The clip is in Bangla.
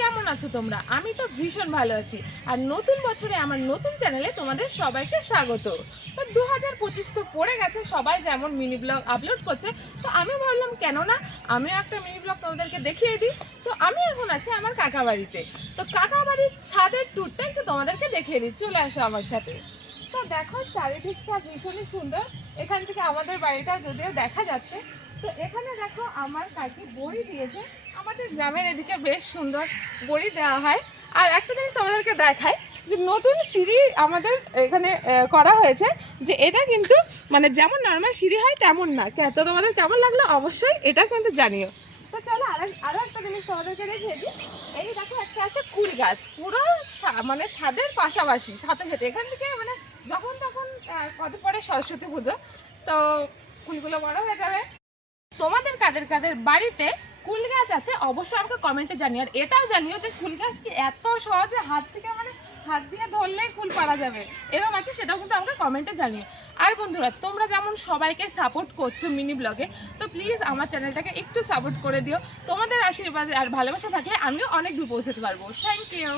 কেমন আছো তোমরা? আমি তো ভীষণ ভালো আছি। আর নতুন বছরে আমার নতুন চ্যানেলে তোমাদের সবাইকে স্বাগত। তো 2025 তো পড়ে গেছে, সবাই যেমন মিনি ব্লগ আপলোড করছে, তো আমি ভাবলাম কেন না আমিও একটা মিনি ব্লগ তোমাদেরকে দেখিয়ে দিই। তো আমি এখন আছি আমার কাকা বাড়িতে। তো কাকা বাড়ির ছাদের ট্যুরটা একটু তোমাদেরকে দেখিয়ে দিই, চলে আসো আমার সাথে। তো দেখো চারিদিকটা ভীষণই সুন্দর। এখান থেকে আমাদের বাড়িটা যদিও দেখা যাচ্ছে। তো এখানে দেখো আমার কাকি বড়ি দিয়েছে। আমাদের গ্রামের এদিকে বেশ সুন্দর বড়ি দেওয়া হয়। আর একটা জিনিস তোমাদেরকে দেখায় যে নতুন সিঁড়ি আমাদের এখানে করা হয়েছে, যে এটা কিন্তু মানে যেমন নর্মাল সিঁড়ি হয় তেমন না। তো তোমাদের কেমন লাগলো অবশ্যই এটা কিন্তু জানিও। তো চলো আরো একটা জিনিস তোমাদেরকে দেখিয়ে দিই। এই দেখো একটা আছে কুল গাছ, পুরো মানে ছাদের পাশাপাশি সাথে সাথে। এখান থেকে মানে যখন তখন কত পরে সরস্বতী পুজো, তো ফুলগুলো বড় হয়ে যাবে। তোমাদের কাদের কাদের বাড়িতে কুল গাছ আছে অবশ্যই আমাকে কমেন্টে জানিও। আর এটাও জানিও যে কুল গাছ কি এত সহজে হাত থেকে মানে হাত দিয়ে ধরলেই ফুল পাড়া যাবে, এরকম আছে, সেটাও কিন্তু আমাকে কমেন্টে জানিও। আর বন্ধুরা, তোমরা যেমন সবাইকে সাপোর্ট করছো মিনি ব্লগে, তো প্লিজ আমার চ্যানেলটাকে একটু সাপোর্ট করে দিও। তোমাদের আশীর্বাদ আর ভালোবাসা থাকলে আমিও অনেক দূর পৌঁছাতে পারবো। Thank you.